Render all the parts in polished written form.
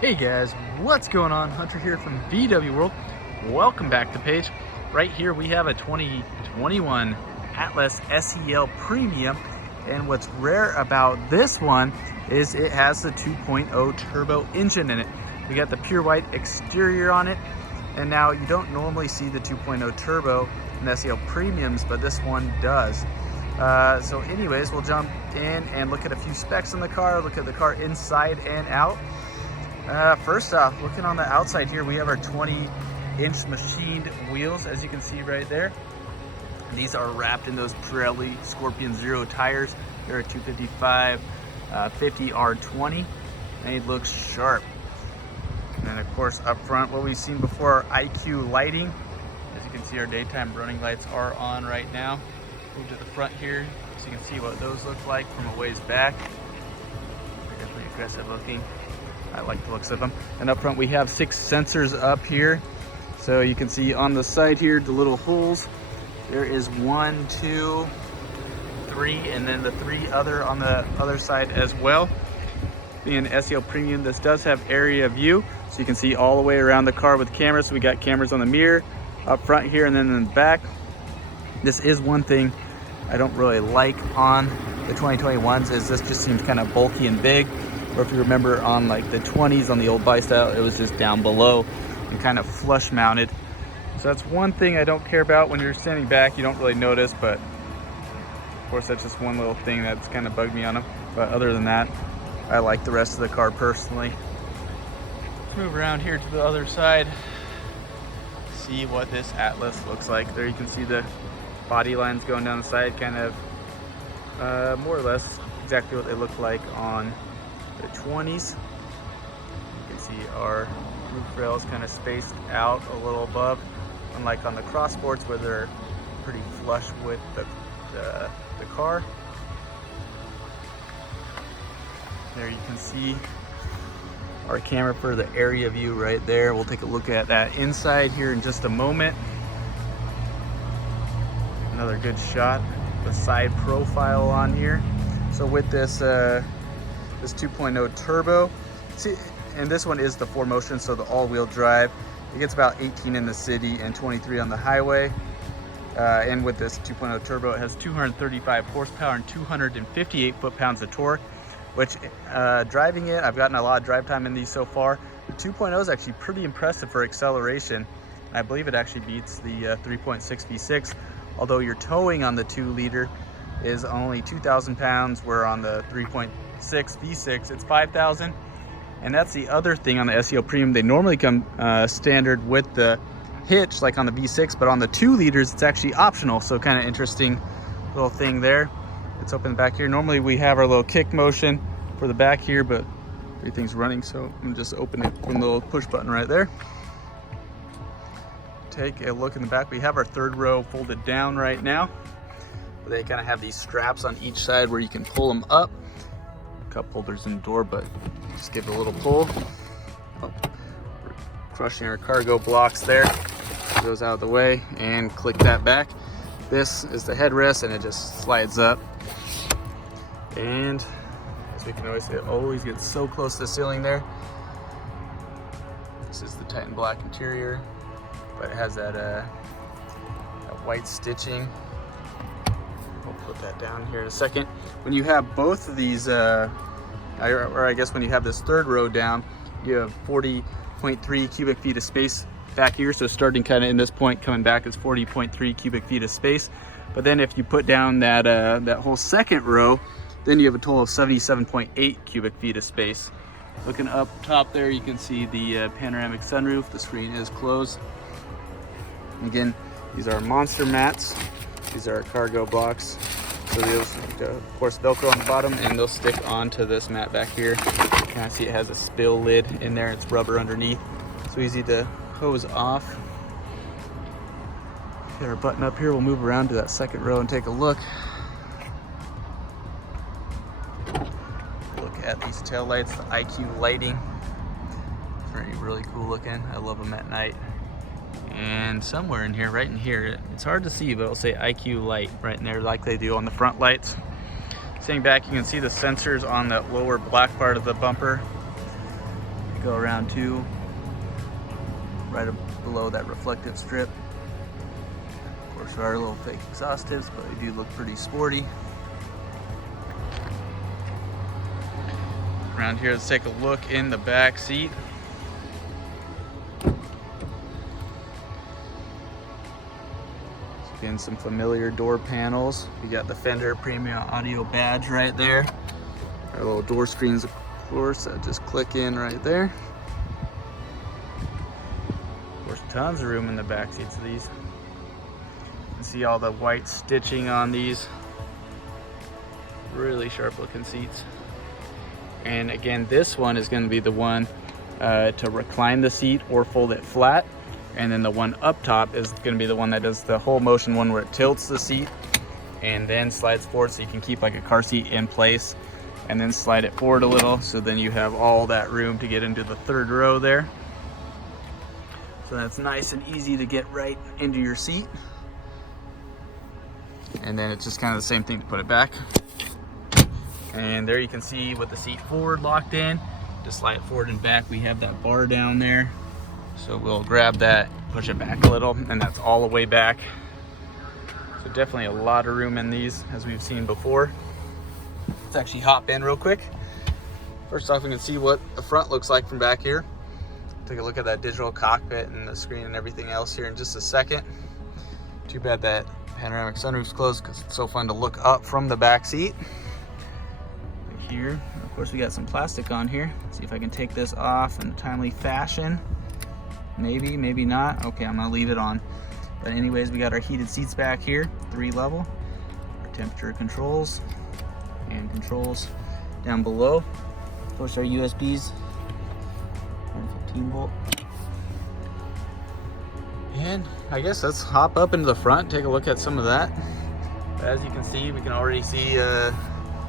Hey guys, what's going on? Hunter here from VW World. Welcome back to the page. Right here we have a 2021 Atlas Sel Premium, and what's rare about this one is it has the 2.0 turbo engine in it. We got the pure white exterior on it, and now you don't normally see the 2.0 turbo in Sel Premiums, but this one does. So anyways, we'll jump in and look at a few specs on the car, look at the car inside and out. First off, looking on the outside here, we have our 20-inch machined wheels, as you can see right there. These are wrapped in those Pirelli Scorpion Zero tires. They're a 255 50 R20, and it looks sharp. And then of course up front, what we've seen before, our IQ lighting. As you can see, our daytime running lights are on right now. Move to the front here so you can see what those look like from a ways back. They're definitely aggressive looking. I like the looks of them. And up front we have 6 sensors up here. So you can see on the side here, the little holes. There is 1, 2, 3, and then the 3 other on the other side as well. Being an Sel Premium, this does have area view. So you can see all the way around the car with cameras. So we got cameras on the mirror, up front here, and then in the back. This is one thing I don't really like on the 2021s, is this just seems kind of bulky and big. Or if you remember on like the 20s on the old bike style, it was just down below and kind of flush mounted. So that's one thing I don't care about. When you're standing back, you don't really notice, but of course that's just one little thing that's kind of bugged me on them. But other than that, I like the rest of the car personally. Let's move around here to the other side, see what this Atlas looks like. There you can see the body lines going down the side, kind of more or less exactly what they look like on the 20s. You can see our roof rails kind of spaced out a little above, unlike on the cross sports where they're pretty flush with the car. There you can see our camera for the area view right there. We'll take a look at that inside here in just a moment. Another good shot, the side profile on here. So with this this 2.0 turbo, see, and this one is the 4Motion, so the all-wheel drive. It gets about 18 in the city and 23 on the highway. And with this 2.0 turbo, it has 235 horsepower and 258 foot-pounds of torque, which driving it, I've gotten a lot of drive time in these so far. The 2.0 is actually pretty impressive for acceleration. I believe it actually beats the 3.6 V6, although your towing on the 2-liter is only 2,000 pounds, where on the 3.6 V6 it's 5,000. And that's the other thing on the Sel Premium. They normally come standard with the hitch like on the V6, but on the 2 liters it's actually optional. So kind of interesting little thing there. Let's open the back here. Normally we have our little kick motion for the back here, but everything's running, so I'm gonna just open it with a little push button right there. Take a look in the back. We have our 3rd row folded down right now. They kind of have these straps on each side where you can pull them up. Cup holders in the door, but just give it a little pull. Oh, we're crushing our cargo blocks there. It goes out of the way, and click that back. This is the headrest, and it just slides up. And as we can always see, it always gets so close to the ceiling there. This is the Titan black interior, but it has that white stitching. We'll put that down here in a second. When you have both of these, or I guess when you have this 3rd row down, you have 40.3 cubic feet of space back here. So starting kind of in this point, coming back is 40.3 cubic feet of space. But then if you put down that that whole 2nd row, then you have a total of 77.8 cubic feet of space. Looking up top there, you can see the panoramic sunroof. The screen is closed. Again, these are monster mats. These are our cargo blocks. So those, of course, Velcro on the bottom, and they'll stick onto this mat back here. You kind of see it has a spill lid in there. It's rubber underneath, so easy to hose off. Get our button up here. We'll move around to that 2nd row and take a look. Look at these tail lights, the IQ lighting. Very really cool looking. I love them at night. And somewhere in here, right in here, it's hard to see, but it'll say IQ light right in there like they do on the front lights. Sitting back, you can see the sensors on that lower black part of the bumper. Go around too, right below that reflective strip. Of course, there are little fake exhaust tips, but they do look pretty sporty. Around here, let's take a look in the back seat. Again, some familiar door panels. We got the Fender Premium audio badge right there. Our little door screens, of course, that just click in right there. Of course, tons of room in the back seats of these. You can see all the white stitching on these. Really sharp looking seats. And again, this one is going to be the one to recline the seat or fold it flat. And then the one up top is going to be the one that does the whole motion one, where it tilts the seat and then slides forward, so you can keep like a car seat in place and then slide it forward a little, so then you have all that room to get into the third row there. So that's nice and easy to get right into your seat. And then it's just kind of the same thing to put it back. And there you can see with the seat forward locked in, to slide it forward and back, we have that bar down there. So we'll grab that, push it back a little, and that's all the way back. So definitely a lot of room in these, as we've seen before. Let's actually hop in real quick. First off, we can see what the front looks like from back here. Take a look at that digital cockpit and the screen and everything else here in just a second. Too bad that panoramic sunroof's closed, because it's so fun to look up from the back seat. Right here, of course, we got some plastic on here. Let's see if I can take this off in a timely fashion. Maybe, maybe not. Okay, I'm gonna leave it on. But anyways, we got our heated seats back here, 3 level. Our temperature controls and controls down below. Of course, our USBs, 115 volt. And I guess let's hop up into the front, take a look at some of that. As you can see, we can already see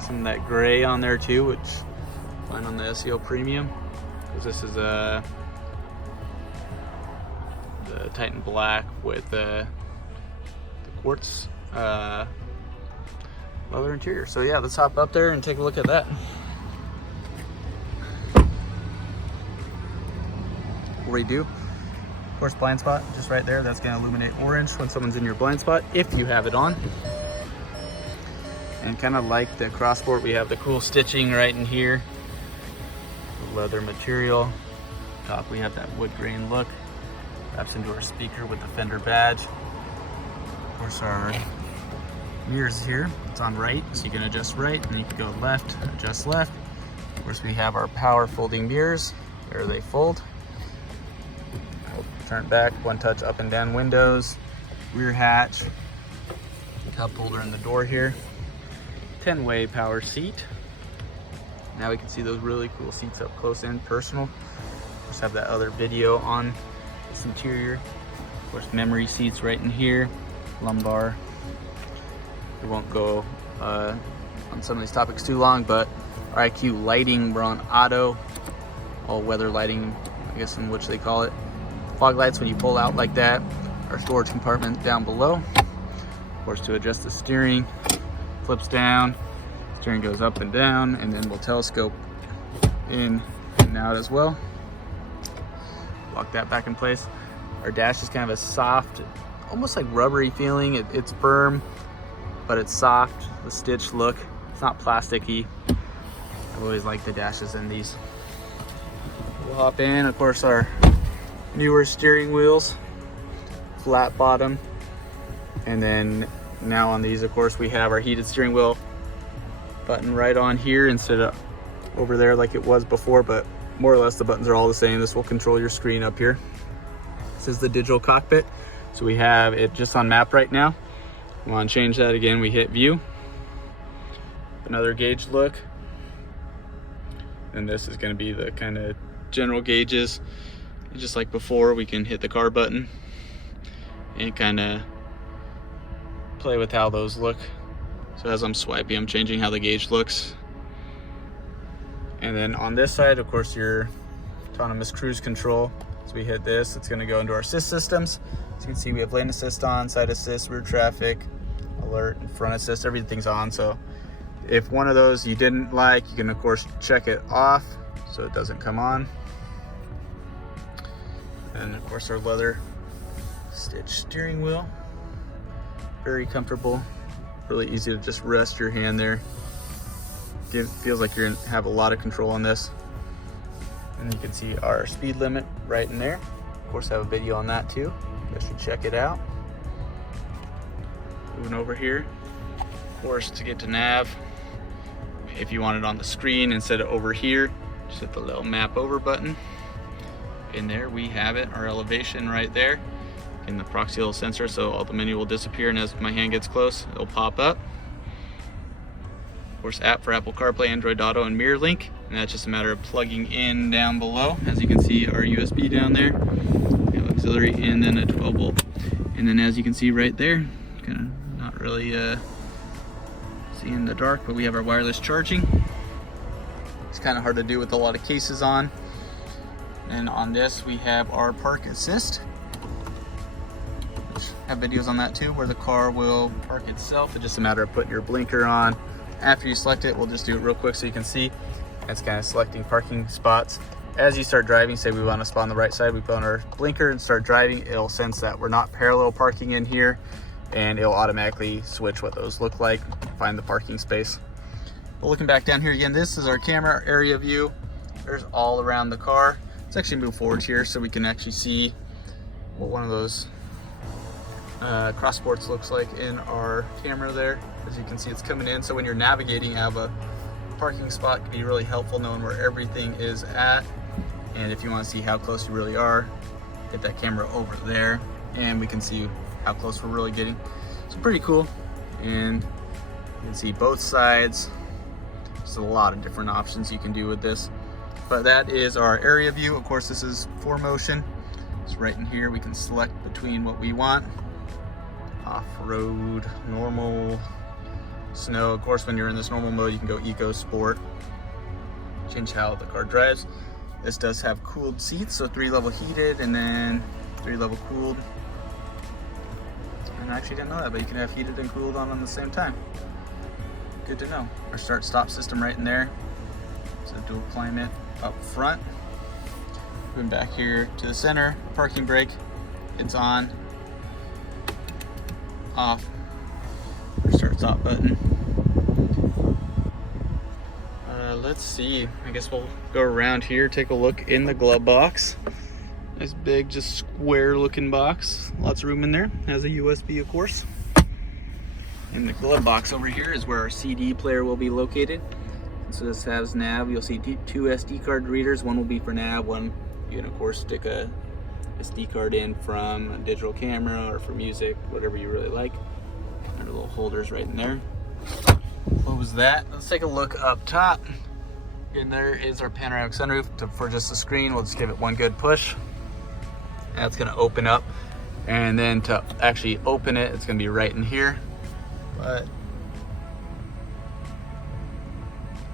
some of that gray on there too, which I find on the SEL Premium, because this is the Titan black with the quartz leather interior. So yeah, let's hop up there and take a look at that. Before we do, of course, blind spot just right there. That's going to illuminate orange when someone's in your blind spot, if you have it on. And kind of like the crossboard, we have the cool stitching right in here, the leather material. Top, we have that wood grain look. Wraps into our speaker with the Fender badge. Of course, our mirrors here, it's on right, so you can adjust right, and you can go left, adjust left. Of course, we have our power folding mirrors. There they fold. Turn back, one touch up and down windows, rear hatch, cup holder in the door here, 10-way power seat. Now we can see those really cool seats up close and personal. Just have that other video on this interior. Of course, memory seats right in here, lumbar. We won't go on some of these topics too long, but our IQ lighting, we're on auto, all weather lighting, I guess, in which they call it. Fog lights when you pull out like that. Our storage compartment down below. Of course, to adjust the steering, flips down, steering goes up and down, and then we'll telescope in and out as well. Lock that back in place. Our dash is kind of a soft, almost like rubbery feeling. It's firm, but it's soft. The stitch look, it's not plasticky. I've always liked the dashes in these. We'll hop in, of course, our newer steering wheels, flat bottom, and then now on these, of course, we have our heated steering wheel button right on here instead of over there like it was before, but more or less the buttons are all the same. This will control your screen up here. This is the digital cockpit, so we have it just on map right now. We want to change that again, we hit view. Another gauge look, and this is going to be the kind of general gauges. Just like before, we can hit the car button and kind of play with how those look. So as I'm swiping, I'm changing how the gauge looks. And then on this side, of course, your autonomous cruise control. So we hit this, it's going to go into our assist systems. As you can see, we have lane assist on, side assist, rear traffic, alert, and front assist. Everything's on. So if one of those you didn't like, you can of course check it off so it doesn't come on. And of course our leather stitch steering wheel. Very comfortable. Really easy to just rest your hand there. Feels like you're gonna have a lot of control on this. And you can see our speed limit right in there. Of course, I have a video on that too. You guys should check it out. Moving over here, of course, to get to nav. If you want it on the screen instead of over here, just hit the little map over button. In there we have it, our elevation right there. In the proxial sensor, so all the menu will disappear, and as my hand gets close, it'll pop up. Of course, app for Apple CarPlay, Android Auto, and Mirror Link, and that's just a matter of plugging in down below. As you can see, our USB down there, we have auxiliary, and then a 12 volt. And then as you can see right there, kind of not really see in the dark, but we have our wireless charging. It's kind of hard to do with a lot of cases on. And on this, we have our park assist. Have videos on that too, where the car will park itself. It's just a matter of putting your blinker on. After you select it, we'll just do it real quick so you can see. It's kind of selecting parking spots. As you start driving, say we want to spot on the right side, we put on our blinker and start driving. It'll sense that we're not parallel parking in here, and it'll automatically switch what those look like, find the parking space. But looking back down here again, this is our camera area view. There's all around the car. Let's actually move forward here so we can actually see what one of those cross sports looks like in our camera there. As you can see, it's coming in, so when you're navigating out of a parking spot, can be really helpful knowing where everything is at. And if you want to see how close you really are, hit that camera over there and we can see how close we're really getting. It's pretty cool, and you can see both sides. There's a lot of different options you can do with this, but that is our area view. Of course, this is 4Motion. It's right in here. We can select between what we want: off-road, normal, snow. Of course, when you're in this normal mode, you can go eco sport, change how the car drives. This does have cooled seats, so 3-level heated and then 3-level cooled. And I actually didn't know that, but you can have heated and cooled on the same time. Good to know. Our start stop system right in there. So dual climate up front. Moving back here to the center, parking brake, it's on, off. Our start stop button. Let's see, I guess we'll go around here, take a look in the glove box. Nice big, just square looking box. Lots of room in there. Has a USB, of course. In the glove box over here is where our CD player will be located. So this has nav. You'll see 2 SD card readers. One will be for nav, one you can of course stick a SD card in from a digital camera or for music, whatever you really like. There are little holders right in there. Close that. Let's take a look up top. And there is our panoramic sunroof. For just the screen, we'll just give it one good push. That's gonna open up. And then to actually open it, it's gonna be right in here. But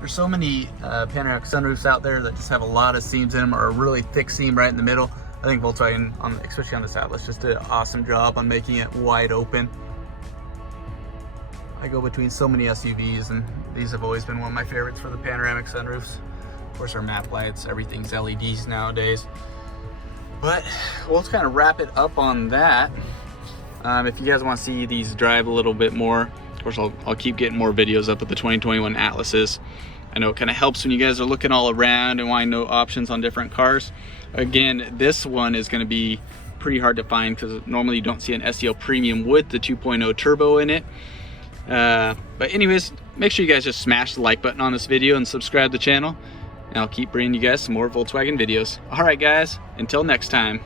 there's so many panoramic sunroofs out there that just have a lot of seams in them, or a really thick seam right in the middle. I think Volkswagen, especially on this Atlas, just did an awesome job on making it wide open. I go between so many SUVs, and these have always been one of my favorites for the panoramic sunroofs. Of course, our map lights, everything's LEDs nowadays. But we'll kind of wrap it up on that. If you guys want to see these drive a little bit more, of course, I'll keep getting more videos up with the 2021 Atlases. I know it kind of helps when you guys are looking all around and want to know options on different cars. Again, this one is going to be pretty hard to find because normally you don't see an SEL Premium with the 2.0 turbo in it. But anyways, make sure you guys just smash the like button on this video and subscribe to the channel, and I'll keep bringing you guys some more Volkswagen videos. All right, guys, until next time.